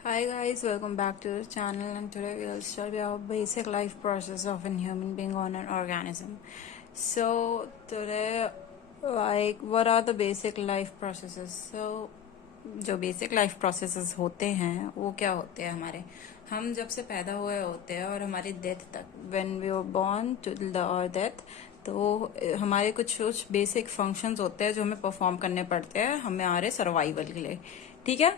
Hi guys, welcome back to the channel, and today we'll study about basic life process of a human being on an organism. So today, what are the basic life processes? So जो basic life processes होते हैं वो क्या होते हैं हमारे, हम जब से पैदा हुए होते हैं और हमारी डेथ तक, when we were born to the और डेथ, तो हमारे कुछ कुछ बेसिक फंक्शंस होते हैं जो हमें परफॉर्म करने पड़ते हैं हमारे सर्वाइवल के लिए। ठीक है,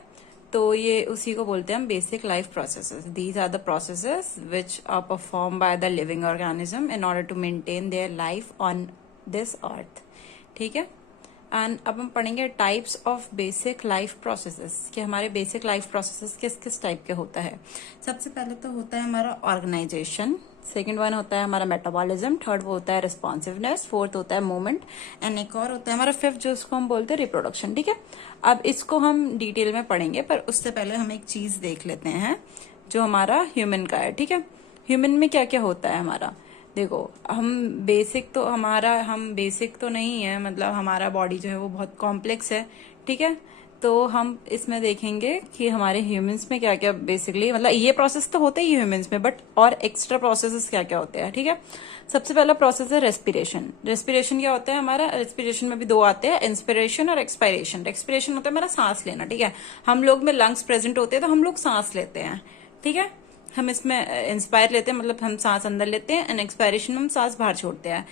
तो ये उसी को बोलते हैं हम basic life processes. These are the processes which are perform by the living organism in order to maintain their life on this earth. ठीक है, एंड अब हम पढ़ेंगे types of basic life processes कि हमारे बेसिक लाइफ प्रोसेसेस किस किस type के होता है। सबसे पहले तो होता है हमारा ऑर्गेनाइजेशन, सेकंड वन होता है हमारा मेटाबॉलिज्म, थर्ड वो होता है रिस्पॉन्सिवनेस, फोर्थ होता है मूवमेंट, एंड एक और होता है हमारा फिफ्थ जो इसको हम बोलते हैं रिप्रोडक्शन। ठीक है, अब इसको हम डिटेल में पढ़ेंगे, पर उससे पहले हम एक चीज देख लेते हैं जो हमारा ह्यूमन का है। ठीक है, ह्यूमन में क्या क्या होता है हमारा, देखो हम बेसिक तो नहीं है, मतलब हमारा बॉडी जो है वो बहुत कॉम्प्लेक्स है। ठीक है, तो हम इसमें देखेंगे कि हमारे ह्यूमंस में क्या क्या बेसिकली, मतलब ये प्रोसेस तो होते ही ह्यूमंस में, बट और एक्स्ट्रा प्रोसेसेस क्या क्या होते हैं। ठीक है, सबसे पहला प्रोसेस है रेस्पिरेशन। रेस्पिरेशन क्या होता है हमारा, रेस्पिरेशन में भी दो आते हैं, इंस्पिरेशन और एक्सपायरेशन। एक्सपिरेशन होता है हमारा सांस लेना। ठीक है, हम लोग में लंग्स प्रेजेंट होते हैं तो हम लोग सांस लेते हैं। ठीक है, हम इसमें इंस्पायर लेते हैं, मतलब हम सांस अंदर लेते हैं, एंड एक्सपायरेशन में हम सांस बाहर छोड़ते हैं।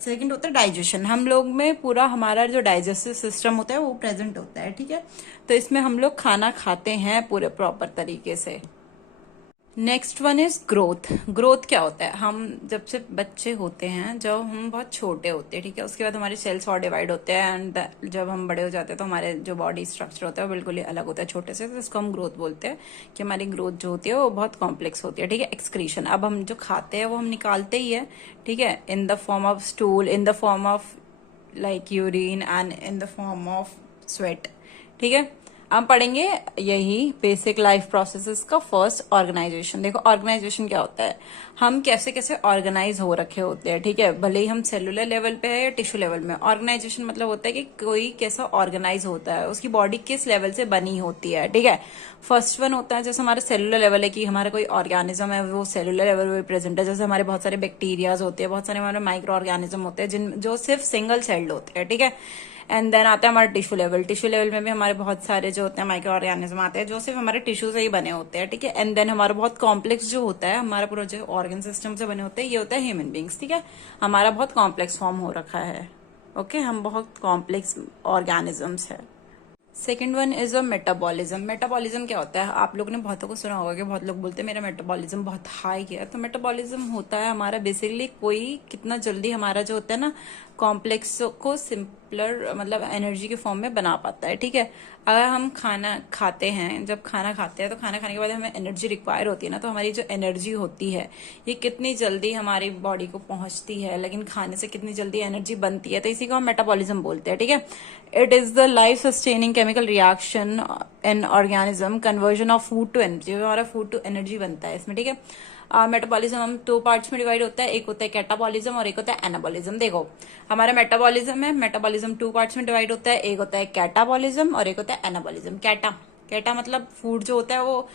सेकंड होता है डाइजेशन, हम लोग में पूरा हमारा जो डाइजेस्टिव सिस्टम होता है वो प्रेजेंट होता है। ठीक है, तो इसमें हम लोग खाना खाते हैं पूरे प्रॉपर तरीके से। Next one is growth. Growth क्या होता है, हम जब से बच्चे होते हैं, जब हम बहुत छोटे होते हैं, ठीक है, उसके बाद हमारे सेल्स और डिवाइड होते हैं, एंड जब हम बड़े हो जाते हैं तो हमारे जो बॉडी स्ट्रक्चर होता है वो बिल्कुल ही अलग होता है छोटे से, तो इसको हम ग्रोथ बोलते हैं कि हमारी ग्रोथ जो होती है वो बहुत कॉम्प्लेक्स होती है। ठीक है, एक्सक्रीशन, अब हम जो खाते हैं वो हम निकालते ही है। ठीक है, in the form of stool, in the form of like urine, and in the form of sweat. ठीक है, हम पढ़ेंगे यही बेसिक लाइफ प्रोसेसेस का फर्स्ट, ऑर्गेनाइजेशन। देखो ऑर्गेनाइजेशन क्या होता है, हम कैसे कैसे ऑर्गेनाइज हो रखे होते हैं। ठीक है, भले ही हम सेलुलर लेवल पे है या टिश्यू लेवल में। ऑर्गेनाइजेशन मतलब होता है कि कोई कैसा ऑर्गेनाइज होता है, उसकी बॉडी किस लेवल से बनी होती है। ठीक है, फर्स्ट वन होता है जैसे हमारा सेलुलर लेवल है कि हमारा कोई ऑर्गेनिज्म है वो सेलुलर लेवल पे प्रेजेंट है। जैसे हमारे बहुत सारे बैक्टीरियाज होते हैं, बहुत सारे हमारे माइक्रो ऑर्गेनिज्म होते हैं जिन जो सिर्फ सिंगल सेल्ड होते हैं। ठीक है, एंड देन आता है हमारा टिश्यू लेवल। टिश्यू लेवल में भी हमारे बहुत सारे जो होते हैं माइक्रो ऑर्गेनिज्म आते हैं जो सिर्फ हमारे टिश्यू से ही बने होते हैं। ठीक है, एंड देन हमारा बहुत कॉम्प्लेक्स जो होता है, हमारा पूरा जो ऑर्गन सिस्टम से बने होते हैं, ये होता है ह्यूमन बींग्स। ठीक है, हमारा बहुत कॉम्प्लेक्स फॉर्म हो रखा है। ओके, हम बहुत कॉम्प्लेक्स ऑर्गेनिजम्स है। Second one is a metabolism. Metabolism क्या होता है, आप लोगों ने बहुतों को सुना होगा कि बहुत लोग बोलते हैं मेरा मेटाबॉलिज्म बहुत हाई है। तो मेटाबॉलिज्म होता है हमारा बेसिकली कोई कितना जल्दी हमारा जो होता है ना कॉम्प्लेक्स को सिंपलर मतलब एनर्जी के फॉर्म में बना पाता है। ठीक है, अगर हम खाना खाते हैं, जब खाना खाते हैं तो खाना खाने के बाद हमें एनर्जी रिक्वायर होती है ना, तो हमारी जो एनर्जी होती है ये कितनी जल्दी हमारी बॉडी को पहुंचती है, लेकिन खाने से कितनी जल्दी एनर्जी बनती है, तो इसी को हम मेटाबॉलिज्म बोलते हैं। ठीक है, it is the life sustaining chemical reaction in organism, conversion of food to energy, हमारा फूड टू एनर्जी बनता है इसमें। ठीक है, मेटाबॉलिज्म हम दो पार्ट्स में डिवाइड होता है, एक होता है कैटाबॉलिज्म और एक होता है एनाबॉलिज्म। देखो हमारा मेटाबॉलिज्म है, मेटाबॉलिज्म टू पार्ट्स में डिवाइड होता है, एक होता है कैटाबॉलिज्म और एक होता है एनाबॉलिज्म। कैटा मतलब फूड जो होता है वो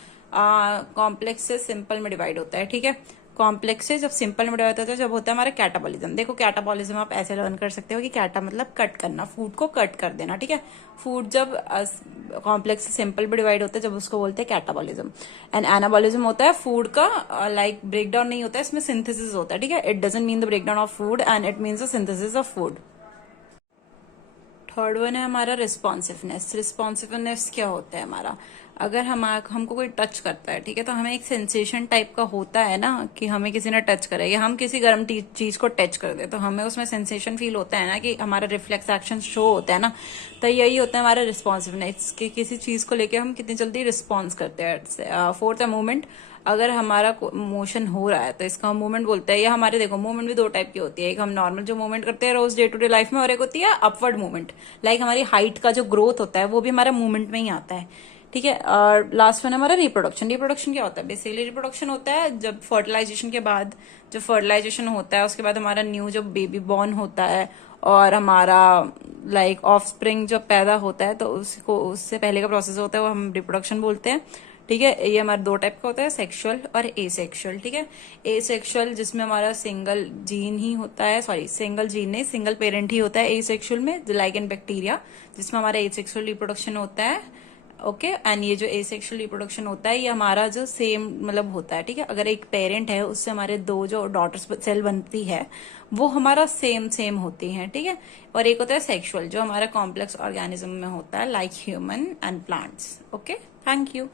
कॉम्प्लेक्स से सिंपल में डिवाइड होता है। ठीक है, कॉम्प्लेक्स से जब सिंपल में डिवाइड होता है जब होता है हमारा कैटाबॉलिज्म। देखो कैटाबॉलिज्म आप ऐसे लर्न कर सकते हो कि कैटा मतलब कट करना, फूड को कट कर देना। ठीक है, फूड जब कॉम्प्लेक्स से सिंपल में डिवाइड होता है जब उसको बोलते हैं कैटाबॉलिज्म। एंड एनाबॉलिज्म होता है फूड का लाइक ब्रेकडाउन नहीं होता है, इसमें सिंथेसिस होता है। ठीक है, it doesn't mean the breakdown of food and it means the synthesis of food. Third one है हमारा रिस्पॉन्सिवनेस। रिस्पॉन्सिवनेस क्या होता है हमारा, अगर हमको कोई टच करता है, ठीक है, तो हमें एक सेंसेशन टाइप का होता है ना कि हमें किसी ने टच करे या हम किसी गर्म चीज को टच कर दे तो हमें उसमें सेंसेशन फील होता है ना, कि हमारा रिफ्लेक्स एक्शन शो होता है ना, तो यही होता है हमारा रिस्पॉन्सिवनेस कि किसी चीज को लेकर हम कितनी जल्दी रिस्पॉन्स करते हैं। फोर्थ है मूवमेंट। अगर हमारा मोशन हो रहा है तो इसका हम मूवमेंट बोलते हैं। या हमारे देखो मूवमेंट भी दो टाइप की होती है, एक हम नॉर्मल जो मूवमेंट करते हैं रोज डे टू डे लाइफ में, और एक होती है अपवर्ड मूवमेंट। लाइक हमारी हाइट का जो ग्रोथ होता है वो भी हमारा मूवमेंट में ही आता है। ठीक है, और लास्ट वन हमारा रिप्रोडक्शन। रिप्रोडक्शन क्या होता है, बेसिकली रिप्रोडक्शन होता है जब फर्टिलाइजेशन के बाद, जो फर्टिलाइजेशन होता है उसके बाद हमारा न्यू जो बेबी बॉर्न होता है और हमारा लाइक ऑफ स्प्रिंग जब पैदा होता है, तो उसको उससे पहले का प्रोसेस होता है वो हम रिप्रोडक्शन बोलते हैं। ठीक है, ये हमारा 2 टाइप का होता है, सेक्सुअल और एसेक्सुअल। ठीक है, एसेक्सुअल जिसमें हमारा सिंगल जीन ही होता है, सॉरी सिंगल जीन नहीं, सिंगल पेरेंट ही होता है एसेक्सुअल में, लाइक इन बैक्टीरिया, जिसमें हमारा एसेक्सुअल रिप्रोडक्शन होता है। ओके, एंड ये जो एसेक्सुअल रिप्रोडक्शन होता है ये हमारा जो सेम मतलब होता है। ठीक है, अगर एक पेरेंट है उससे हमारे 2 जो डॉटर्स सेल बनती है वो हमारा सेम सेम होती हैं। ठीक है, और एक होता है सेक्सुअल जो हमारा कॉम्प्लेक्स ऑर्गेनिज्म में होता है, like human and plants. Okay, thank you.